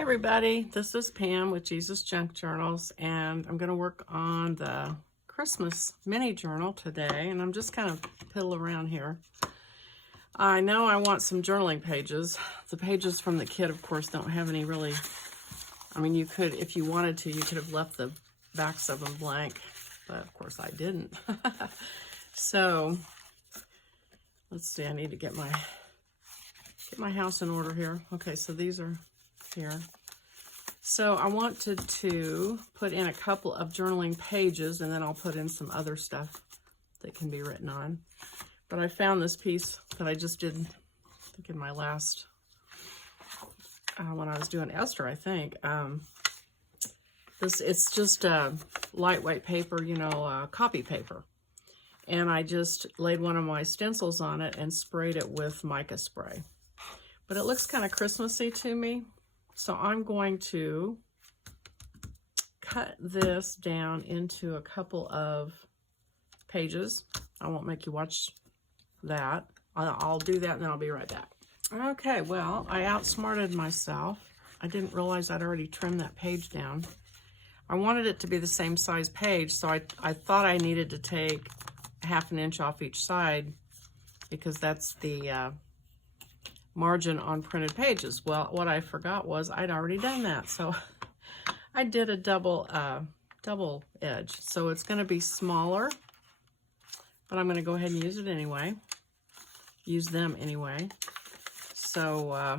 Hi everybody, this is Pam with Jesus Junk Journals, and I'm going to work on the Christmas mini journal today, and I'm just kind of piddle around here. I know I want some journaling pages. The pages from the kit, of course, don't have any really, I mean, you could, if you wanted to, you could have left the backs of them blank, but of course I didn't. So, let's see, I need to get my house in order here. Okay, so these are here. So I wanted to put in a couple of journaling pages, and then I'll put in some other stuff that can be written on. But I found this piece that I just did, I think in my last, when I was doing Esther, I think. It's just lightweight paper, you know, copy paper. And I just laid one of my stencils on it and sprayed it with mica spray. But it looks kind of Christmassy to me. So I'm going to cut this down into a couple of pages. I won't make you watch that. I'll do that and then I'll be right back. Okay, well, I outsmarted myself. I didn't realize I'd already trimmed that page down. I wanted it to be the same size page, so I thought I needed to take 1/2 inch off each side because that's the margin on printed pages. Well, what I forgot was I'd already done that, so I did a double edge. So it's going to be smaller, but I'm going to go ahead and use it anyway. Use them anyway. So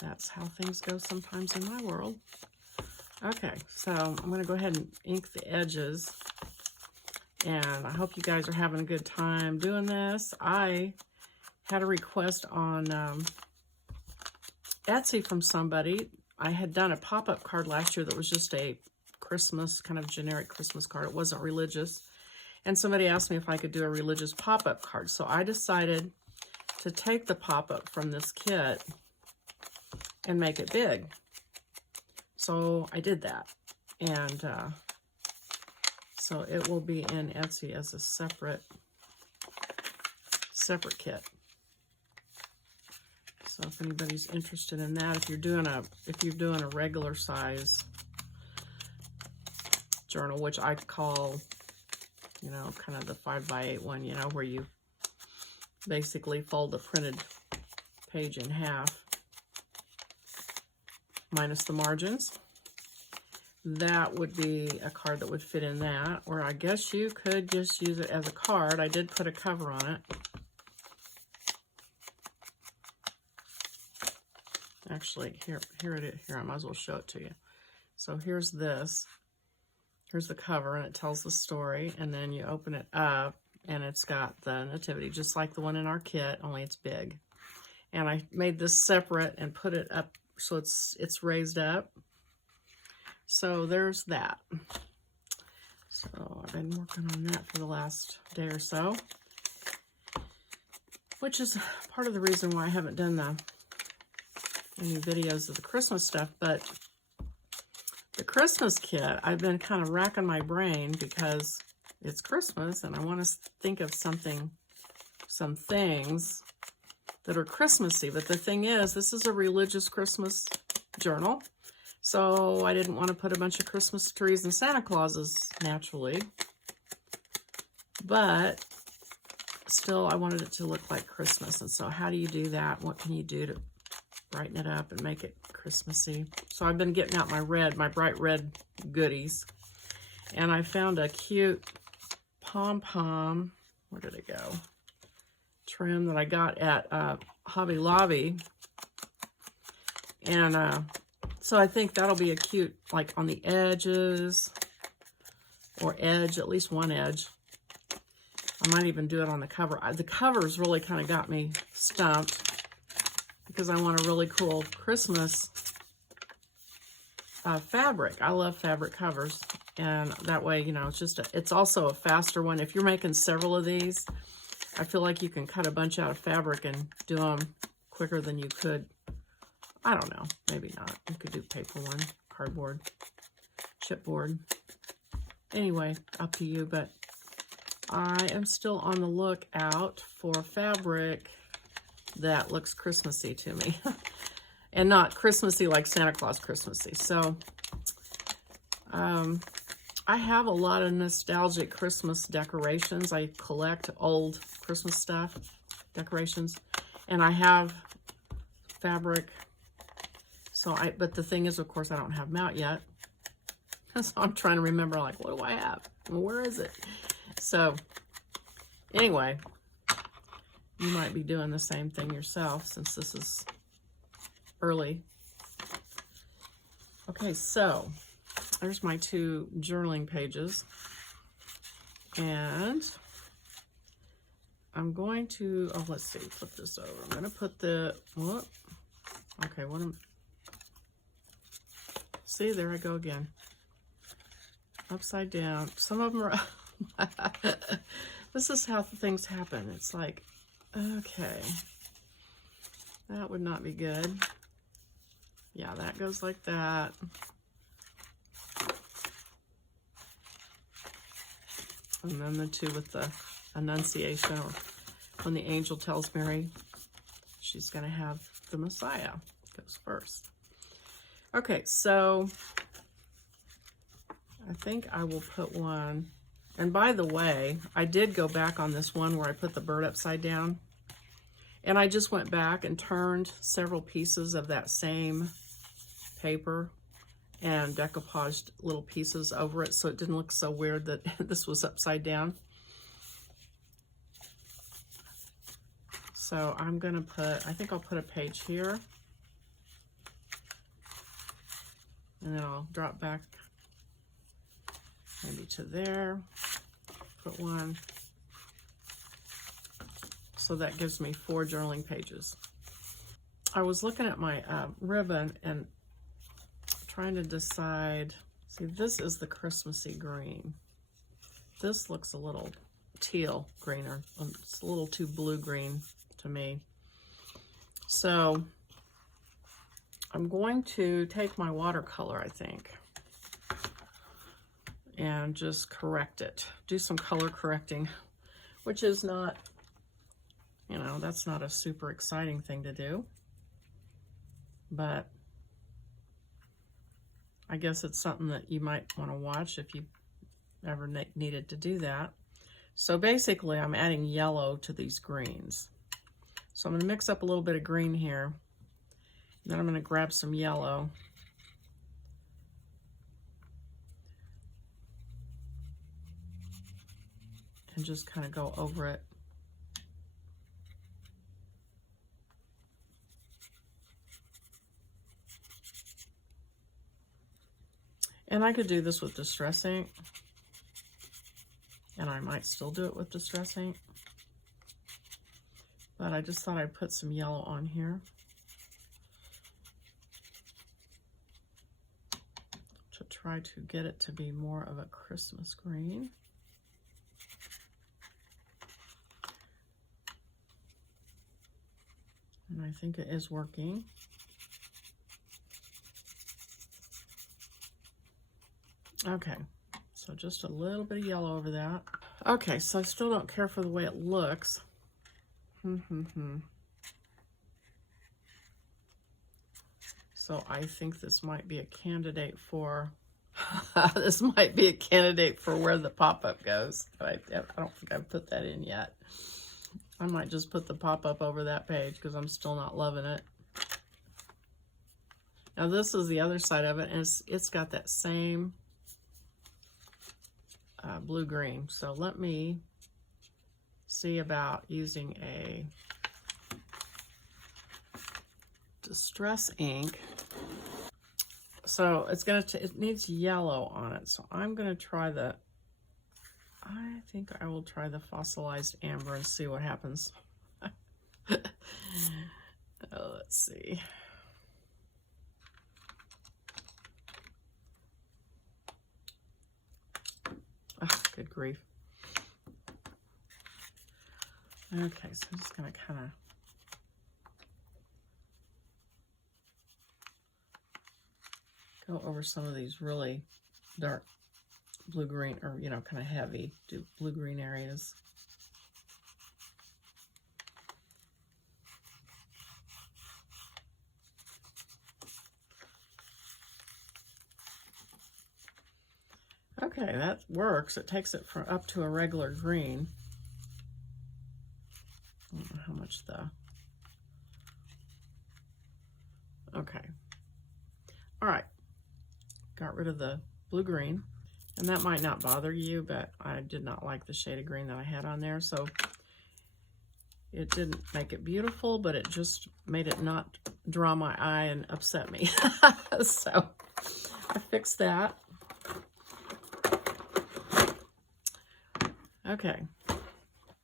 that's how things go sometimes in my world. Okay, so I'm going to go ahead and ink the edges, and I hope you guys are having a good time doing this. I had a request on Etsy from somebody. I had done a pop-up card last year that was just a Christmas, kind of generic Christmas card. It wasn't religious. And somebody asked me if I could do a religious pop-up card. So I decided to take the pop-up from this kit and make it big. So I did that. And so it will be in Etsy as a separate kit. So if anybody's interested in that, if you're doing a regular size journal, which I call, you know, kind of the 5x8 one, you know, where you basically fold the printed page in half, minus the margins. That would be a card that would fit in that, or I guess you could just use it as a card. I did put a cover on it. Actually, here it is. Here, I might as well show it to you. So here's this. Here's the cover, and it tells the story. And then you open it up, and it's got the nativity, just like the one in our kit, only it's big. And I made this separate and put it up so it's raised up. So there's that. So I've been working on that for the last day or so, which is part of the reason why I haven't done any videos of the Christmas stuff. But the Christmas kit, I've been kind of racking my brain because it's Christmas and I want to think of some things that are Christmassy. But the thing is, this is a religious Christmas journal. So I didn't want to put a bunch of Christmas trees and Santa Clauses, naturally. But still, I wanted it to look like Christmas. And so how do you do that? What can you do to brighten it up and make it Christmassy? So I've been getting out my bright red goodies. And I found a cute pom-pom, where did it go? Trim that I got at Hobby Lobby. And so I think that'll be a cute, like on the edges, or edge, at least one edge. I might even do it on the cover. The cover's really kind of got me stumped because I want a really cool Christmas fabric. I love fabric covers, and that way, you know, it's also a faster one. If you're making several of these, I feel like you can cut a bunch out of fabric and do them quicker than you could. I don't know, maybe not. You could do paper one, cardboard, chipboard. Anyway, up to you, but I am still on the lookout for fabric that looks Christmassy to me. And not Christmassy like Santa Claus Christmassy. So, I have a lot of nostalgic Christmas decorations. I collect old Christmas stuff, decorations. And I have fabric. So but the thing is, of course, I don't have them out yet. So I'm trying to remember, like, what do I have? Where is it? So, anyway, you might be doing the same thing yourself since this is early. Okay, so there's my 2 journaling pages. And I'm going to, oh, let's see, flip this over. I'm going to put the, what? Okay, what am, see, there I go again. Upside down. Some of them are, this is how things happen. It's like, okay, that would not be good. Yeah, that goes like that. And then the 2 with the Annunciation, or when the angel tells Mary she's going to have the Messiah, goes first. Okay, so I think I will put one. And by the way, I did go back on this one where I put the bird upside down. And I just went back and turned several pieces of that same paper and decoupaged little pieces over it so it didn't look so weird that this was upside down. So I'm going to put, I think I'll put a page here. And then I'll drop back maybe to there. Put one. So that gives me 4 journaling pages. I was looking at my ribbon and trying to decide. See, this is the Christmassy green. This looks a little teal greener. It's a little too blue-green to me. So I'm going to take my watercolor, I think, and just correct it. Do some color correcting, which is not, you know, that's not a super exciting thing to do. But I guess it's something that you might want to watch if you ever needed to do that. So basically, I'm adding yellow to these greens. So I'm going to mix up a little bit of green here. And then I'm going to grab some yellow. And just kind of go over it. And I could do this with Distress ink. And I might still do it with Distress ink. But I just thought I'd put some yellow on here to try to get it to be more of a Christmas green. And I think it is working. Okay, so just a little bit of yellow over that. Okay, so I still don't care for the way it looks. So I think this might be a candidate for, this might be a candidate for where the pop-up goes. But I don't think I've put that in yet. I might just put the pop-up over that page because I'm still not loving it. Now this is the other side of it, and it's got that same blue-green. So let me see about using a Distress ink. So it's it needs yellow on it. So I'm gonna try I think I will try the fossilized amber and see what happens. Oh, let's see. Oh, good grief. Okay, so I'm just gonna kind of go over some of these really dark blue-green, or, you know, kind of heavy blue-green areas. Okay, that works. It takes it from up to a regular green. I don't know how much the... Okay. All right. Got rid of the blue-green. And that might not bother you, but I did not like the shade of green that I had on there. So it didn't make it beautiful, but it just made it not draw my eye and upset me. So I fixed that. Okay.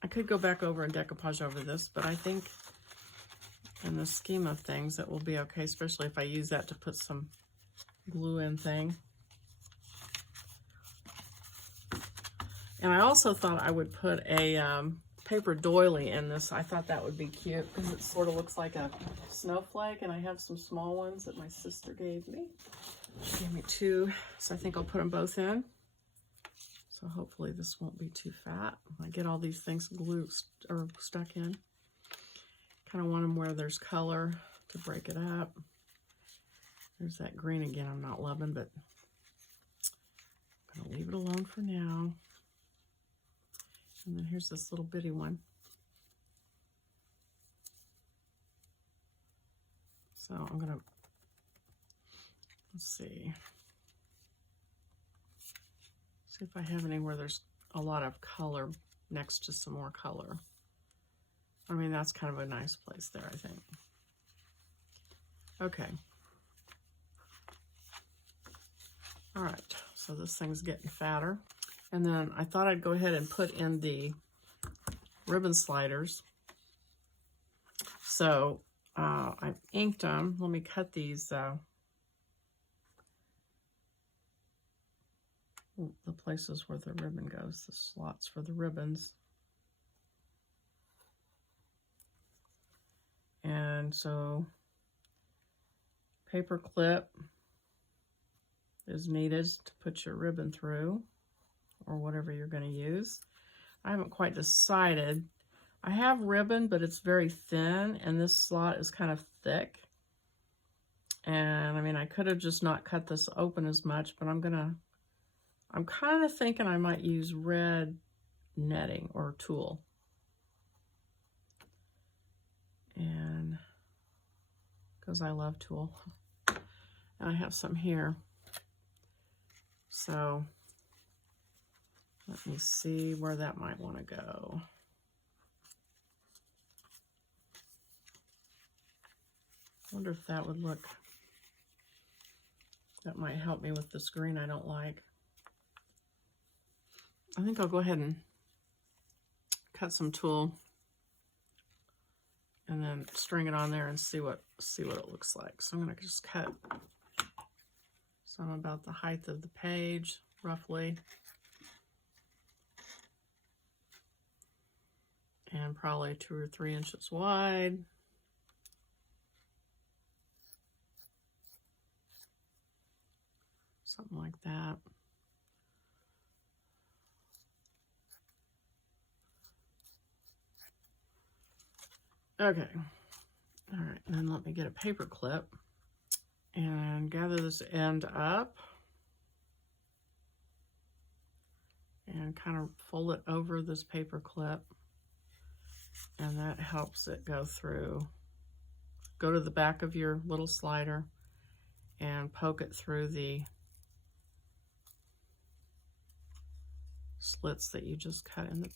I could go back over and decoupage over this, but I think in the scheme of things, it will be okay, especially if I use that to put some glue in thing. And I also thought I would put a paper doily in this. I thought that would be cute because it sort of looks like a snowflake, and I have some small ones that my sister gave me. She gave me 2, so I think I'll put them both in. So hopefully this won't be too fat. I get all these things glued or stuck in. Kind of want them where there's color to break it up. There's that green again I'm not loving, but I'm gonna leave it alone for now. And then here's this little bitty one. So I'm gonna, let's see if I have any where there's a lot of color next to some more color. I mean, that's kind of a nice place there, I think. Okay. All right, so this thing's getting fatter. And then I thought I'd go ahead and put in the ribbon sliders. So I've inked them. Let me cut these, the places where the ribbon goes, the slots for the ribbons. And so paper clip is needed to put your ribbon through, or whatever you're going to use. I haven't quite decided. I have ribbon, but it's very thin, and this slot is kind of thick. And I mean, I could have just not cut this open as much, but I'm kind of thinking I might use red netting or tulle. And because I love tulle. And I have some here. So let me see where that might want to go. I wonder if that would look, that might help me with this green I don't like. I think I'll go ahead and cut some tulle and then string it on there and see what it looks like. So I'm going to just cut some about the height of the page, roughly. And probably 2 or 3 inches wide. Something like that. Okay. All right, and then let me get a paper clip and gather this end up and kind of fold it over this paper clip, and that helps it go through. Go to the back of your little slider and poke it through the slits that you just cut in it.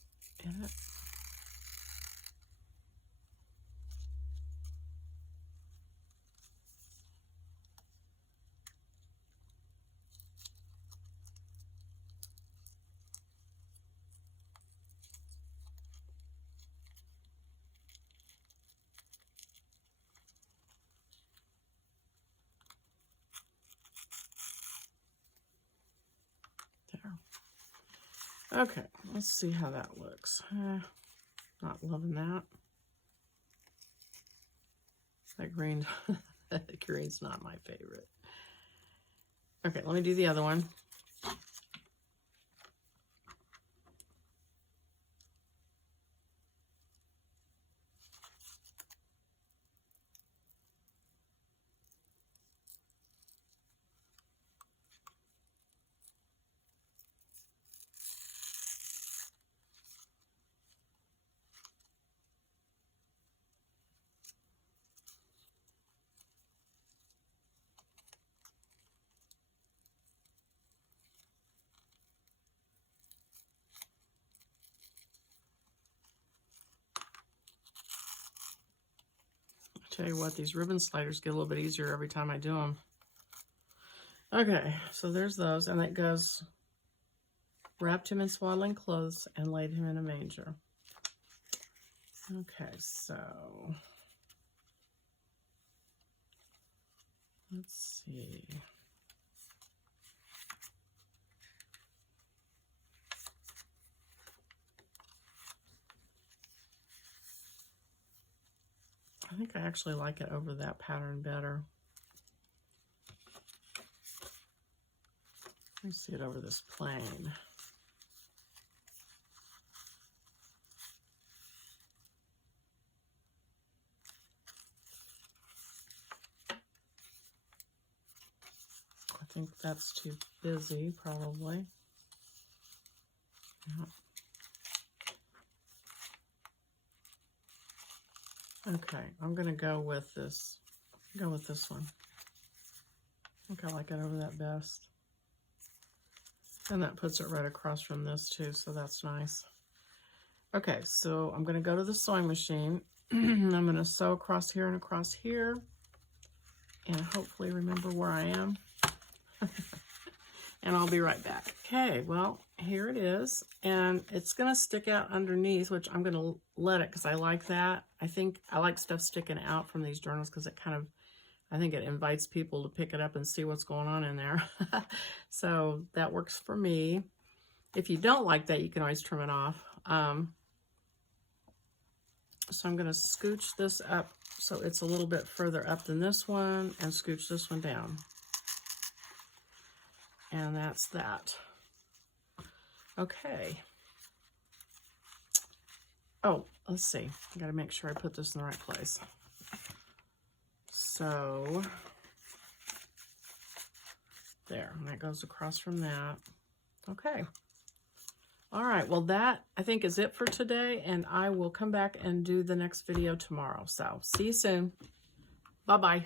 Okay, let's see how that looks. Not loving that. That green, that green's not my favorite. Okay, let me do the other one. Tell you what, these ribbon sliders get a little bit easier every time I do them. Okay, so there's those, and it goes, wrapped him in swaddling clothes and laid him in a manger. Okay, so let's see. I think I actually like it over that pattern better. Let me see it over this plain. I think that's too busy, probably. Yeah. Okay, I'm gonna go with this. Go with this one. I think I like it over that best. And that puts it right across from this too, so that's nice. Okay, so I'm gonna go to the sewing machine. I'm gonna sew across here and across here, and hopefully remember where I am. And I'll be right back. Okay, well, here it is, and it's gonna stick out underneath, which I'm gonna let it because I like that. I think I like stuff sticking out from these journals because it kind of, I think it invites people to pick it up and see what's going on in there. So that works for me. If you don't like that, you can always trim it off. So I'm gonna scooch this up so it's a little bit further up than this one, and scooch this one down. And that's that. Okay. Oh, let's see. I gotta make sure I put this in the right place. So, there, and that goes across from that. Okay. All right, well that, I think, is it for today, and I will come back and do the next video tomorrow. So, see you soon. Bye-bye.